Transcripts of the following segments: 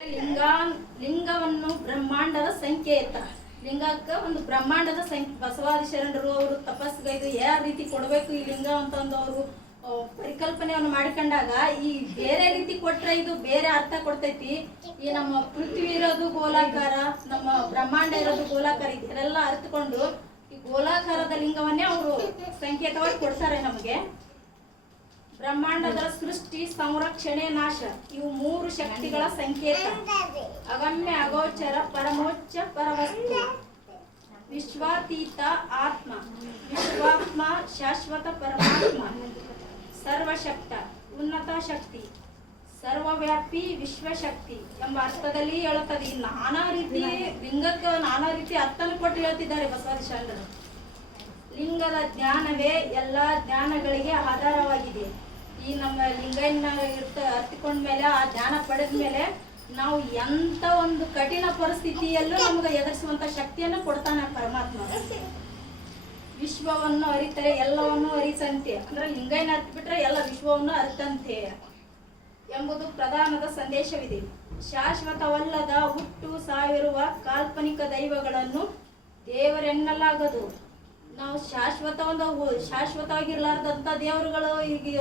ಲಿಂಗ, ಲಿಂಗವನ್ನು ಬ್ರಹ್ಮಾಂಡದ ಸಂಕೇತ ಲಿಂಗಕ್ಕೆ ಒಂದು ಬ್ರಹ್ಮಾಂಡದ ಸಂಖ್ಯೆ. ಬಸವಾದಿ ಶರಣರು ಅವರು ತಪಸ್ಸುಗೈದು ಯಾವ ರೀತಿ ಕೊಡಬೇಕು ಈ ಲಿಂಗ ಅಂತಂದು ಅವರು ಪರಿಕಲ್ಪನೆಯನ್ನು ಮಾಡಿಕೊಂಡಾಗ ಈ ಬೇರೆ ರೀತಿ ಕೊಟ್ರೆ ಇದು ಬೇರೆ ಅರ್ಥ ಕೊಡ್ತೈತಿ. ಈ ನಮ್ಮ ಪೃಥ್ವಿ ಇರೋದು ಗೋಲಾಕಾರ, ನಮ್ಮ ಬ್ರಹ್ಮಾಂಡ ಇರೋದು ಗೋಲಾಕಾರ, ಇದೆಲ್ಲ ಅರ್ಥಕೊಂಡು ಈ ಗೋಲಾಕಾರದ ಲಿಂಗವನ್ನೇ ಅವರು ಸಂಕೇತವಾಗಿ ಕೊಡ್ತಾರೆ ನಮಗೆ. ಬ್ರಹ್ಮಾಂಡದ ಸೃಷ್ಟಿ, ಸಂರಕ್ಷಣೆ, ನಾಶ. ಇವು ಮೂರು ಶಕ್ತಿಗಳ ಸಂಕೇತ. ಅಗಮ್ಯ, ಅಗೋಚರ, ಪರಮೋಚ್ಚ, ಪರವಸ್ತು. ವಿಶ್ವಾತೀತ ಆತ್ಮ. ವಿಶ್ವಾತ್ಮ, ಶಾಶ್ವತ ಪರಮಾತ್ಮ. ಸರ್ವಶಕ್ತ, ಉನ್ನತ ಶಕ್ತಿ. ಸರ್ವವ್ಯಾಪಿ ವಿಶ್ವಶಕ್ತಿ ಎಂಬ ಅರ್ಥದಲ್ಲಿ ಹೇಳುತ್ತದೆ. ಈ ನಾನಾ ರೀತಿ ಲಿಂಗಕ್ಕೆ ನಾನಾ ರೀತಿ ಅರ್ಥನ ಕೊಟ್ಟು ಹೇಳ್ತಿದ್ದಾರೆ ಬಸವಾದಿ ಶರಣರು ಲಿಂಗದ ಜ್ಞಾನವೇ ಎಲ್ಲ ಜ್ಞಾನಗಳಿಗೆ ಆಧಾರವಾಗಿದೆ. ಈ ನಮ್ಮ ಲಿಂಗಾಯನ ಇರ್ತ ಅರ್ತಿಕೊಂಡ ಮೇಲೆ, ಆ ಧ್ಯಾನ ಪಡೆದ ಮೇಲೆ ನಾವು ಎಂತ ಒಂದು ಕಠಿಣ ಪರಿಸ್ಥಿತಿಯಲ್ಲೂ ನಮ್ಗೆ ಎದುರಿಸುವಂತ ಶಕ್ತಿಯನ್ನು ಕೊಡ್ತಾನೆ ಪರಮಾತ್ಮ. ವಿಶ್ವವನ್ನು ಅರಿತರೆ, ಎಲ್ಲವನ್ನು ಅರಿತಂತೆ. ಅಂದ್ರೆ ಲಿಂಗೈನ ಹತ್ಬಿಟ್ರೆ ಎಲ್ಲ ವಿಶ್ವವನ್ನು ಅರಿತಂತೆ ಎಂಬುದು ಪ್ರಧಾನದ ಸಂದೇಶವಿದೆ. ಶಾಶ್ವತವಲ್ಲದ ಹುಟ್ಟು ಸಾವಿರುವ ಕಾಲ್ಪನಿಕ ದೈವಗಳನ್ನು ದೇವರೆನ್ನಲಾಗದು. ನಾವು ಶಾಶ್ವತ ಒಂದು ಶಾಶ್ವತವಾಗಿರ್ಲಾರ್ದಂತ ದೇವರುಗಳು ಈಗ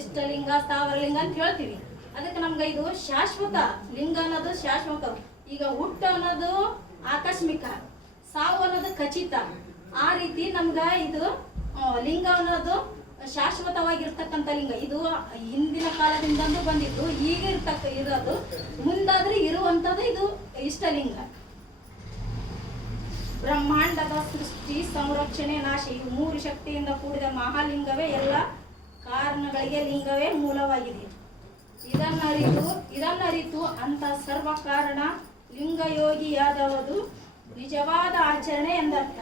ಇಷ್ಟಲಿಂಗ ಸ್ಥಾವರಲಿಂಗ ಅಂತ ಹೇಳ್ತೀವಿ. ಅದಕ್ಕೆ ನಮ್ಗೆ ಇದು ಶಾಶ್ವತ ಲಿಂಗ ಅನ್ನೋದು ಶಾಶ್ವತ. ಈಗ ಹುಟ್ಟು ಅನ್ನೋದು ಆಕಸ್ಮಿಕ, ಸಾವು ಅನ್ನೋದು ಖಚಿತ. ಆ ರೀತಿ ನಮ್ಗ ಇದು ಲಿಂಗ ಅನ್ನೋದು ಶಾಶ್ವತವಾಗಿರ್ತಕ್ಕಂಥ ಲಿಂಗ. ಇದು ಹಿಂದಿನ ಕಾಲದಿಂದಲೂ ಬಂದಿದ್ದು, ಈಗ ಇರ್ತಕ್ಕ, ಇರೋದು ಮುಂದಾದ್ರೆ ಇರುವಂಥದ್ದು ಇದು ಇಷ್ಟಲಿಂಗ. ಬ್ರಹ್ಮಾಂಡದ ಸೃಷ್ಟಿ, ಸಂರಕ್ಷಣೆ, ನಾಶ. ಇವು ಮೂರು ಶಕ್ತಿಯಿಂದ ಕೂಡಿದ ಮಹಾಲಿಂಗವೇ ಎಲ್ಲ ಕಾರಣಗಳಿಗೆ ಲಿಂಗವೇ ಮೂಲವಾಗಿದೆ. ಇದನ್ನರಿತು ಇದನ್ನರಿತು ಅಂತ ಸರ್ವ ಕಾರಣ ಲಿಂಗಯೋಗಿಯಾದವದು ನಿಜವಾದ ಆಚರಣೆ ಎಂದರ್ಥ.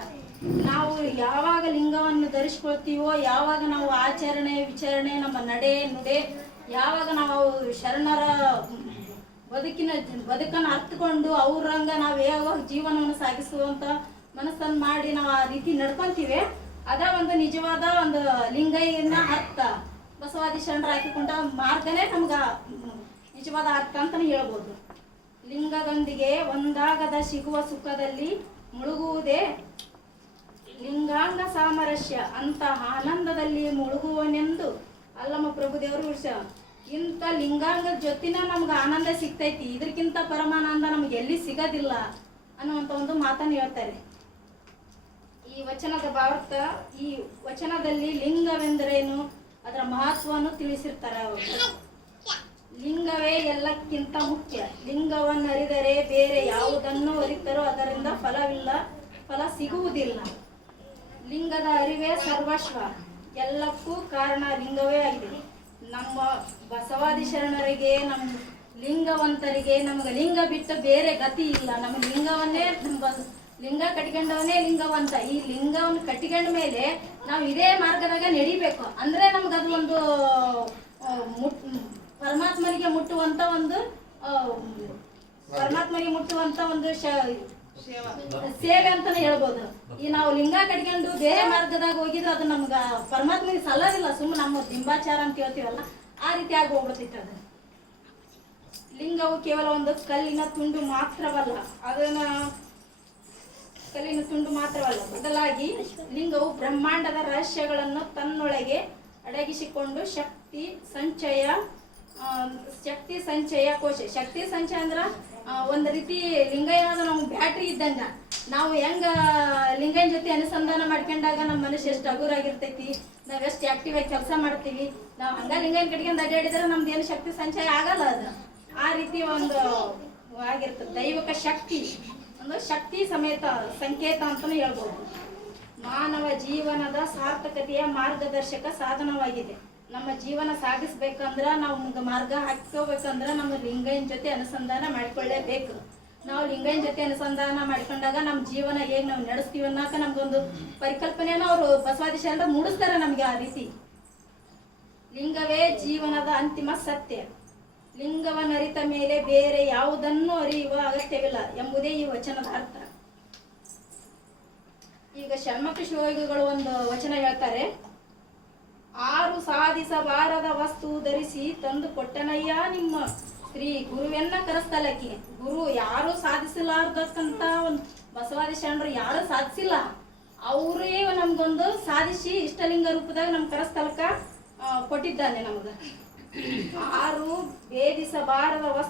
ನಾವು ಯಾವಾಗ ಲಿಂಗವನ್ನು ಧರಿಸ್ಕೊಳ್ತೀವೋ, ಯಾವಾಗ ನಾವು ಆಚರಣೆ, ವಿಚಾರಣೆ, ನಮ್ಮ ನಡೆ, ನುಡೆ, ಯಾವಾಗ ನಾವು ಶರಣರ ಬದುಕಿನ, ಬದುಕನ್ನು ಅರ್ಥಕೊಂಡು ಅವ್ರಂಗ ನಾವು ಯಾವಾಗ ಜೀವನವನ್ನು ಸಾಗಿಸುವಂತ ಮನಸ್ಸನ್ನು ಮಾಡಿ ನಾವು ಆ ರೀತಿ ನಡ್ಕೊಂತೀವಿ ಅದ ಒಂದು ನಿಜವಾದ ಒಂದು ಲಿಂಗಯ್ಯನ ಅರ್ಥ. ಬಸವಾದಿ ಶರಣರ ಹಾಕಿಕೊಂಡ ಮಾರ್ಗನೇ ನಮ್ಗ ನಿಜವಾದ ಅರ್ಥ ಅಂತಾನೆ ಹೇಳ್ಬೋದು. ಲಿಂಗದೊಂದಿಗೆ ಒಂದಾಗದ ಸಿಗುವ ಸುಖದಲ್ಲಿ ಮುಳುಗುವುದೇ ಲಿಂಗಾಂಗ ಸಾಮರಸ್ಯ. ಅಂತ ಆನಂದದಲ್ಲಿ ಮುಳುಗುವನೆಂದು ಅಲ್ಲಮ್ಮ ಪ್ರಭುದೇವರು ವಿಷ. ಇಂಥ ಲಿಂಗಾಂಗದ ಜೊತಿನ ನಮ್ಗೆ ಆನಂದ ಸಿಗ್ತೈತಿ. ಇದಕ್ಕಿಂತ ಪರಮಾನಂದ ನಮ್ಗೆ ಎಲ್ಲಿ ಸಿಗೋದಿಲ್ಲ ಅನ್ನುವಂಥ ಒಂದು ಮಾತನ್ನು ಹೇಳ್ತಾರೆ. ಈ ವಚನದ ಭಾರತ ಈ ವಚನದಲ್ಲಿ ಲಿಂಗವೆಂದರೇನು? ಅದರ ಮಹತ್ವವನ್ನು ತಿಳಿಸಿರ್ತಾರೆ ಅವರು. ಲಿಂಗವೇ ಎಲ್ಲಕ್ಕಿಂತ ಮುಖ್ಯ. ಲಿಂಗವನ್ನು ಅರಿದರೆ ಬೇರೆ ಯಾವುದನ್ನು ಅರಿತರೂ ಅದರಿಂದ ಫಲವಿಲ್ಲ, ಫಲ ಸಿಗುವುದಿಲ್ಲ. ಲಿಂಗದ ಅರಿವೇ ಸರ್ವಸ್ವ. ಎಲ್ಲಕ್ಕೂ ಕಾರಣ ಲಿಂಗವೇ ಆಗಿದೆ. ನಮ್ಮ ಬಸವಾದಿ ಶರಣರಿಗೆ, ನಮ್ಮ ಲಿಂಗವಂತರಿಗೆ ನಮಗೆ ಲಿಂಗ ಬಿಟ್ಟು ಬೇರೆ ಗತಿ ಇಲ್ಲ. ನಮ್ಮ ಲಿಂಗವನ್ನೇ ಲಿಂಗ ಕಟ್ಕೊಂಡವನೇ ಲಿಂಗವಂತ. ಈ ಲಿಂಗವನ್ನು ಕಟ್ಟಿಕೊಂಡ ಮೇಲೆ ನಾವು ಇದೇ ಮಾರ್ಗದಾಗ ನಡಿಬೇಕು. ಅಂದ್ರೆ ನಮ್ಗೆ ಅದು ಒಂದು ಮುಟ್ ಪರಮಾತ್ಮನಿಗೆ ಮುಟ್ಟುವಂತ ಒಂದು ಪರಮಾತ್ಮನಿಗೆ ಮುಟ್ಟುವಂತ ಒಂದು ಸೇವೆ. ಅಂತಾನೆ ಹೇಳ್ಬೋದು. ಈ ನಾವು ಲಿಂಗ ಕಟ್ಕೊಂಡು ಬೇರೆ ಮಾರ್ಗದಾಗ ಹೋಗಿದ್ರೆ ಅದು ನಮ್ಗ ಪರಮಾತ್ಮನಿಗೆ ಸಲ್ಲೋದಿಲ್ಲ. ಸುಮ್ಮನೆ ನಮ್ಮ ದಿಂಬಾಚಾರ ಅಂತ ಹೇಳ್ತೀವಲ್ಲ ಆ ರೀತಿ ಆಗಿ ಹೋಗ್ಬಿಡ್ತೈತೆ ಅದು. ಲಿಂಗವು ಕೇವಲ ಒಂದು ಕಲ್ಲಿನ ತುಂಡು ಮಾತ್ರವಲ್ಲ ಅದನ್ನ ಕಲ್ಲಿನ ತುಂಡು ಮಾತ್ರವಲ್ಲ, ಬದಲಾಗಿ ಲಿಂಗವು ಬ್ರಹ್ಮಾಂಡದ ರಹಸ್ಯಗಳನ್ನು ತನ್ನೊಳಗೆ ಅಡಗಿಸಿಕೊಂಡು ಶಕ್ತಿ ಸಂಚಯ ಶಕ್ತಿ ಸಂಚಯ ಕೋಶ. ಶಕ್ತಿ ಸಂಚಯ ಅಂದ್ರ ಒಂದು ರೀತಿ ಲಿಂಗ ಏನಾದ್ರೂ ನಮ್ಗೆ ಬ್ಯಾಟ್ರಿ ಇದ್ದಂಗ. ನಾವು ಹೆಂಗ ಲಿಂಗನ ಜೊತೆ ಅನುಸಂಧಾನ ಮಾಡ್ಕೊಂಡಾಗ ನಮ್ಮ ಮನಸ್ಸು ಎಷ್ಟು ಹಗುರಾಗಿರ್ತೈತಿ, ನಾವ್ ಎಷ್ಟು ಆಕ್ಟಿವ್ ಆಗಿ ಕೆಲಸ ಮಾಡ್ತೀವಿ, ನಾವು ಹಂಗ ಲಿಂಗನ ಕಟ್ಕೊಂಡು ಅಡ್ಡಾಡಿದ್ರೆ ನಮ್ದು ಏನು ಶಕ್ತಿ ಸಂಚಯ ಆಗಲ್ಲ ಅದು. ಆ ರೀತಿ ಒಂದು ಆಗಿರ್ತದೆ ದೈವಕ ಶಕ್ತಿ. ಒಂದು ಶಕ್ತಿ ಸಮೇತ, ಸಂಕೇತ ಅಂತಲೂ ಹೇಳ್ಬೋದು. ಮಾನವ ಜೀವನದ ಸಾರ್ಥಕತೆಯ ಮಾರ್ಗದರ್ಶಕ ಸಾಧನವಾಗಿದೆ. ನಮ್ಮ ಜೀವನ ಸಾಗಿಸ್ಬೇಕಂದ್ರ ನಾವು ಒಂದು ಮಾರ್ಗ ಹಾಕೋಬೇಕಂದ್ರ ನಮ್ಮ ಲಿಂಗೈನ ಜೊತೆ ಅನುಸಂಧಾನ ಮಾಡಿಕೊಳ್ಳೇಬೇಕು. ನಾವು ಲಿಂಗೈನ ಜೊತೆ ಅನುಸಂಧಾನ ಮಾಡ್ಕೊಂಡಾಗ ನಮ್ಮ ಜೀವನ ಹೇಗೆ ನಾವು ನಡೆಸ್ತೀವಿ ಅನ್ನೋಕೆ ನಮ್ಗೊಂದು ಪರಿಕಲ್ಪನೆಯನ್ನು ಅವರು ಬಸವಾದಿ ಶರಣರು ಮೂಡಿಸ್ತಾರೆ ನಮಗೆ ಆ ರೀತಿ. ಲಿಂಗವೇ ಜೀವನದ ಅಂತಿಮ ಸತ್ಯ. ಲಿಂಗವನ್ನು ಅರಿತ ಮೇಲೆ ಬೇರೆ ಯಾವುದನ್ನು ಅರಿಯುವ ಅಗತ್ಯವಿಲ್ಲ ಎಂಬುದೇ ಈ ವಚನದ ಅರ್ಥ. ಈಗ ಷಣ್ಮುಖ ಶಿವಯೋಗಿಗಳು ಒಂದು ವಚನ ಹೇಳ್ತಾರೆ. ಆರು ಸಾಧಿಸಬಾರದ ವಸ್ತು ಧರಿಸಿ ತಂದು ಕೊಟ್ಟನಯ್ಯ ನಿಮ್ಮ ಸ್ತ್ರೀ ಗುರುವೆನ್ನ ಕರೆಸ್ತಲಕ್ಕಿ. ಗುರು ಯಾರು ಸಾಧಿಸಲಾರ್ದಕ್ಕಂತ ಒಂದು ಬಸವಾದಿ ಶರಣರು ಯಾರು ಸಾಧಿಸಿಲ್ಲ. ಅವರೇ ನಮ್ಗೊಂದು ಸಾಧಿಸಿ ಇಷ್ಟಲಿಂಗ ರೂಪದಾಗ ನಮ್ ಕರೆಸ್ತಲಕ ಕೊಟ್ಟಿದ್ದಾನೆ ನಮ್ಗೆ. ಆರು ಭೇದಿಸಬಾರದ ವಸ್ತು